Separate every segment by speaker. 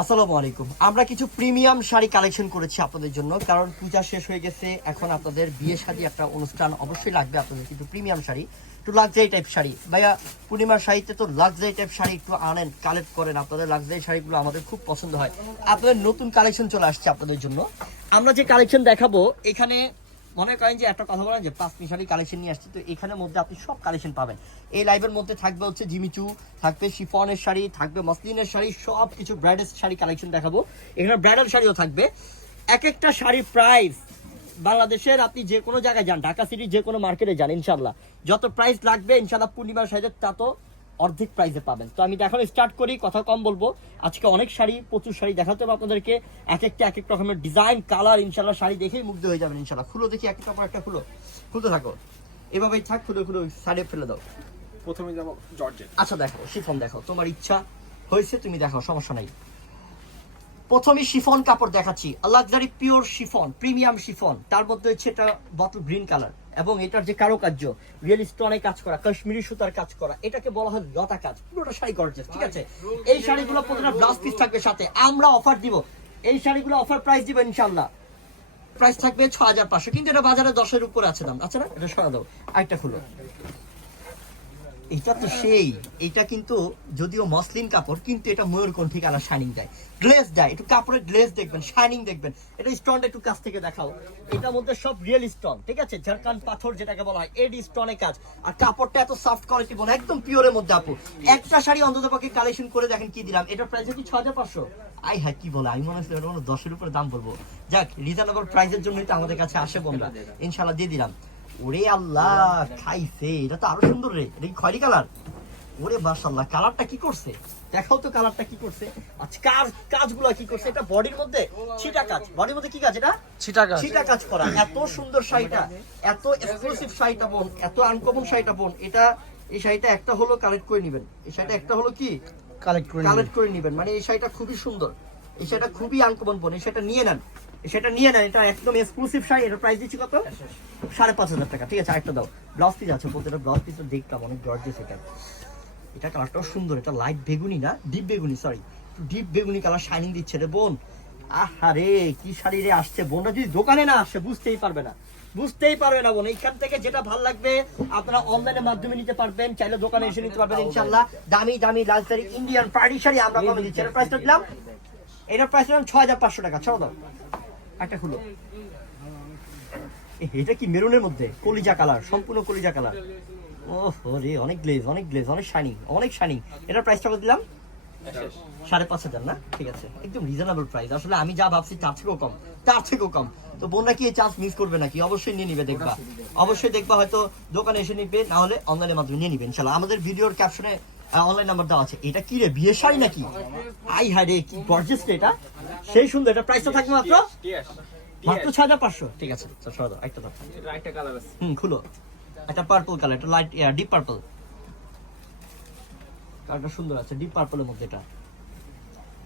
Speaker 1: আসসালামু আলাইকুম। আমরা কিছু প্রিমিয়াম শাড়ি কালেকশন করেছি আপনাদের জন্য, কারণ পূজা শেষ হয়ে গেছে, এখন আপনাদের বিয়ে শাড়ি একটা অনুষ্ঠান অবশ্যই লাগবে আপনাদের কিন্তু প্রিমিয়াম শাড়ি, একটু লাক্সারি টাইপ শাড়ি। ভাইয়া, পূর্ণিমার শাড়িতে তো লাক্সারি টাইপ শাড়ি একটু আনেন কালেক্ট করেন, আপনাদের লাক্সারি শাড়িগুলো আমাদের খুব পছন্দ হয়। আপনাদের নতুন কালেকশন চলে আসছে আপনাদের জন্য। আমরা যে কালেকশন দেখাবো, এখানে মনে করেন যে একটা কথা বলেন যে পাঁচ শাড়ি কালেকশন নিয়ে আসছি, তো এখানের মধ্যে আপনি সব কালেকশন পাবেন। এই লাইভের মধ্যে থাকবে হচ্ছে জিমিচু থাকবে শিফনের শাড়ি, থাকবে মসলিনের শাড়ি সব কিছু ব্রাইডাল শাড়ি কালেকশন দেখাবো। এখানে ব্রাইডাল শাড়িও থাকবে। এক একটা শাড়ির প্রাইস বাংলাদেশের আপনি যে কোনো জায়গায় যান, ঢাকা সিটির যে কোনো মার্কেটে যান ইনশাল্লাহ যত প্রাইস লাগবে ইনশাল্লাহ পূর্ণিমার সাইজের তা তো অর্ধেক প্রাইসে পাবেন। তো আমি এখন স্টার্ট করি কথা কম বলব। আজকে অনেক শাড়ি প্রচুর শাড়ি দেখাতে হবে আপনাদেরকে। এক একটা এক এক রকমের ডিজাইন কালার ইনশাল্লাহ শাড়ি দেখেই মুগ্ধ হয়ে যাবেন ইনশাল্লাহ খুলো দেখি এক একটা পর একটা খুলো। খুলতে থাকো। এভাবেই থাক খুলে খুলে শাড়ি ফেলে দাও।
Speaker 2: প্রথমে যাব জর্জেট।
Speaker 1: আচ্ছা দেখো শিফন দেখো তোমার ইচ্ছা হয়েছে তুমি দেখো সমস্যা নাই। প্রথমে শিফন কাপড় দেখাচ্ছি। Luxury pure chiffon premium chiffon. তার মধ্যে হচ্ছে এটা বটল গ্রিন কালার এবং এটার যে কারুকার্য রিয়েল স্টোনে কাজ করা, কাশ্মীরি সুতার কাজ করা, এটাকে বলা হয় লতা কাজ। পুরোটা শাড়ি গর্জেস ঠিক আছে? এই শাড়িগুলো প্রতিটা ব্লাউজ পিস থাকবে সাথে। আমরা অফার দিব। এই শাড়িগুলো অফার প্রাইস দিব ইনশাল্লাহ প্রাইস থাকবে ছ হাজার পাঁচশো। কিন্তু এটা বাজারে দশের উপরে আছে দাম। আচ্ছা না? এটা সরা দাও। আরেকটা খুলো। এটা তো সেই এটা কিন্তু যদিও মসলিন কাপড় কিন্তু এটা ময়ূরকণ্ঠী কালার শাইনিং দেয়। গ্লেজ দেয় একটু কাপড়ের গ্লেজ দেখবেন শাইনিং দেখবেন। এটা স্টোনটা একটু কাছ থেকে দেখাও। এটার মধ্যে সব রিয়েল স্টোন ঠিক আছে? ঝাড়খান পাথর যেটাকে বলা হয় এডি স্টোনে কাজ। আর কাপড়টা এত সফট কোয়ালিটি বলে একদম পিওরের মধ্যে আপু। একটা শাড়ি অন্তত পক্ষে কালেকশন করে দেখেন কি দিলাম। এটার প্রাইস কি ছ হাজার পাঁচশো। আই হ্যাঁ কি বলে আমি মনে হচ্ছে এটা মনে দশের উপরে দাম বলব। যাক রিজনেবল প্রাইসের জন্যই তো আমাদের কাছে আসে বোনরা ইনশাল্লাহ দিয়ে দিলাম। ওরে আল্লাহ খাইছে এটা তো আরও সুন্দর রে এটা কি খয়রি কালার? ওরে কালারটা কি করছে? দেখাও তো কালারটা কি করছে। আচ্ছা কার কাজগুলো কি করছে? এটা বডির মধ্যে ছিটা কাজ বডির মধ্যে কি কাজ এটা?
Speaker 2: ছিটা গাছ
Speaker 1: ছিটা কাজ করা এত সুন্দর শাড়িটা এত এক্সক্লুসিভ শাড়িটা বোন এত আনকমন শাড়িটা বোন এটা এই শাড়িটা একটা হলো কালেক্ট করে নেবেন। এই শাড়িটা একটা হলো কি?
Speaker 2: কালেক্ট করে
Speaker 1: কালেক্ট করে নেবেন মানে এই শাড়িটা খুবই সুন্দর। এই শাড়িটা খুবই আনকমন বোন এই শাড়িটা নিয়ে নেন। সেটা নিয়ে নেন এটা একদম এক্সক্লুসিভ শাড়ি এটার প্রাইস দিচ্ছি কত? সাড়ে পাঁচ হাজার টাকা ঠিক আছে আরেকটা দাও। ব্লাউজ পিস আছে প্রতিটা ব্লাউজ পিস দেখলাম অনেক জর্জেস এটা। এটা কালারটাও সুন্দর এটা লাইট বেগুনি না ডিপ বেগুনি সরি ডিপ বেগুনি কালার শাইনিং দিচ্ছে রে বোন। আহারে কি শাড়ি রে আসছে। বোনরা যদি দোকানে না আসছে বুঝতেই পারবে না। বুঝতেই পারবে না বোন এইখান থেকে যেটা ভালো লাগবে আপনারা অনলাইনের মাধ্যমে নিতে পারবেন চাইলে দোকানে এসে নিতে পারবেন ইনশাল্লাহ দামি দামি লাক্সারি ইন্ডিয়ান পার্টি শাড়ি আমরা কমে দিচ্ছি। প্রাইসটা দিলাম এটার প্রাইস দিলাম ছ হাজার পাঁচশো টাকা, ছাড়ো দাও। একটা খুলো। এটা কি মেরুনের মধ্যে? কলিজা কালার, সম্পূর্ণ কলিজা কালার। ও রে, অনেক গ্লেজ অনেক গ্লেজ অনেক শাইনিং অনেক শাইনিং এটার প্রাইসটা কত দিলাম? সাড়ে পাঁচ হাজার, না? ঠিক আছে। একদম রিজনেবল প্রাইস আসলে আমি যা ভাবছি তার থেকেও কম, তার থেকেও কম। তো বোনরা কি এই চান্স মিস করবে নাকি? অবশ্যই নিয়ে নিবে, দেখবা। অবশ্যই দেখবা, হয়তো দোকানে এসে নিবে, না হলে অনলাইনের মাধ্যমে নিয়ে নিবে ইনশাল্লাহ আমাদের ভিডিওর ক্যাপশনে অনলাইন নাম্বার দেওয়া আছে। এটা কি রে বিয়ের শাড়ি নাকি? আই রে কি গর্জিয়াস রে এটা। সেই সুন্দর এটা প্রাইসটা থাকবে মাত্র? মাত্র হাজার পাঁচশো। ঠিক আছে একটা
Speaker 2: একটা কালার আছে।
Speaker 1: হুম খুলো। একটা purple colour light deep purple কালারটা সুন্দর আছে ডিপ পার্পলের মধ্যে এটা।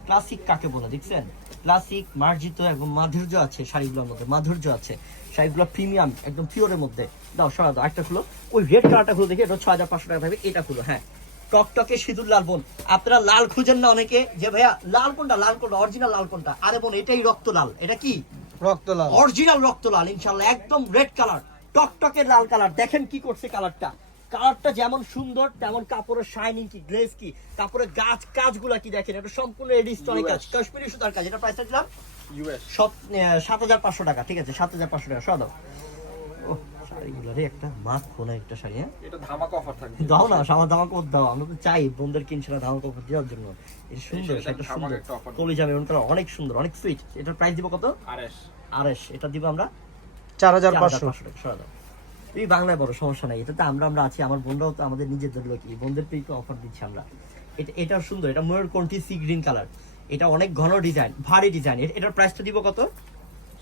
Speaker 1: ক্লাসিক কাকে বলে দেখছেন? ক্লাসিক মার্জিত এবং মাধুর্য আছে শাড়িগুলোর মধ্যে মাধুর্য আছে। শাড়িগুলো প্রিমিয়াম একদম পিওরের মধ্যে। দাও সরা দাও একটা খুলো। ওই রেড কালারটা খুলো দেখি এটা ছ হাজার পাঁচশো টাকা থাকবে এটা খুলো হ্যাঁ। টকটকে সিঁদুর লাল বোন। আপনারা লাল খুঁজেন না অনেকে। যে ভাইয়া লাল কোনটা? লাল কোনটা? অরিজিনাল লাল কোনটা? আরে বোন এটাই রক্ত লাল। এটা কি?
Speaker 2: রক্ত লাল।
Speaker 1: অরিজিনাল রক্ত লাল ইনশাল্লাহ একদম রেড কালার টকটকে লাল কালার দেখেন কি করছে কালারটা কালারটা যেমন সুন্দর তেমন কাপড়ের শাইনিং কি গ্লেজ কি কাপড়ের গাছ কাজগুলা কি দেখেন? এটা সম্পূর্ণ এডিস্টনের কাজ। কাশ্মীরি সুতার কাজ। এটা প্রাইসটা দিলাম সাত হাজার পাঁচশো টাকা। ঠিক আছে সাত হাজার পাঁচশো টাকা। ও শাড়িগুলো রে একটা মাছ খোনা একটা শাড়ি হ্যাঁ?
Speaker 2: এটা ধামাকা অফার থাকবে।
Speaker 1: দাও না আমার দামা কর দাও আমরা তো চাই বোনদের কিনছে না দামা কর দেওয়ার জন্য। এটা সুন্দর
Speaker 2: সেটা
Speaker 1: একটা সুন্দর।
Speaker 2: একটা offer।
Speaker 1: কলিজা অনেক সুন্দর অনেক সুইট এটার প্রাইস দিব কত?
Speaker 2: আরেশ
Speaker 1: আড়াইশ এটা দিব আমরা
Speaker 3: চার হাজার পাঁচশো।
Speaker 1: টাকা দাও। এই বাংলায় বড় সমস্যা নাই এটাতে আমরা আমরা আছি আমার বোনরাও তো আমাদের নিজেদের লোক বোনদের অফার দিচ্ছি আমরা। এটা এটাও সুন্দর এটা ময়ূর কোনটি? সি গ্রিন কালার এটা অনেক ঘন ডিজাইন ভারী ডিজাইন এটার প্রাইসটা দিব কত?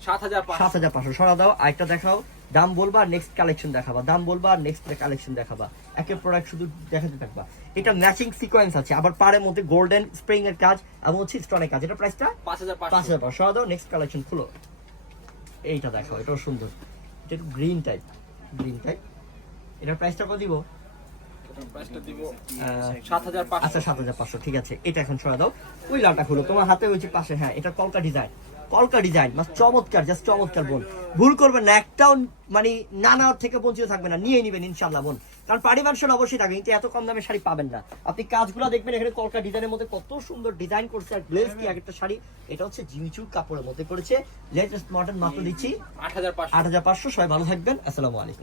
Speaker 2: সাত হাজার
Speaker 1: সাত হাজার পাঁচশো। সরা দাও আরেকটা দেখাও। দাম বলবা নেক্সট কালেকশন দেখাবা। দাম বলবা নেক্সট কালেকশন দেখাবা। একের প্রোডাক্ট শুধু দেখাতে থাকবা। এটা ম্যাচিং সিকোয়েন্স আছে আবার পাড়ের মধ্যে গোল্ডেন স্প্রিং এর কাজ এবং হচ্ছে স্টোনের কাজ। এটা প্রাইসটা
Speaker 2: পাঁচ হাজার
Speaker 1: পাঁচ হাজার পাঁচশো। দাও নেক্সট কালেকশন খুলো। এইটা দেখাও এটাও সুন্দর। এটা একটু গ্রিন টাইপ গ্রিন টাইপ এটার প্রাইসটা কত দিব? আচ্ছা সাত হাজার পাঁচশো। ঠিক আছে এটা এখন ছড়া দাও। ওই লালটা খুলো। তোমার হাতে ওই যে পাশে হ্যাঁ এটা কলকা ডিজাইন কলকা ডিজাইন মাস চমৎকার জাস্ট চমৎকার বোন। ভুল করবে না একটাও মানে নানা থেকে বঞ্চিত থাকবে না নিয়ে নেবেন ইনশাল্লাহ বোন। কারণ পাড়ি মানুষের অবশ্যই থাকে কিন্তু এত কম দামে শাড়ি পাবেন না। আপনি কাজগুলো দেখবেন এখানে কলকা ডিজাইনের মধ্যে কত সুন্দর ডিজাইন করছে আর গ্লেজ কি এক একটা শাড়ি এটা হচ্ছে জিমিচুর কাপড়ের মধ্যে করেছে লেটেস্ট মডেল মাত্র দিচ্ছি আট হাজার পাঁচশো সবাই ভালো থাকবেন আসসালামু আলাইকুম।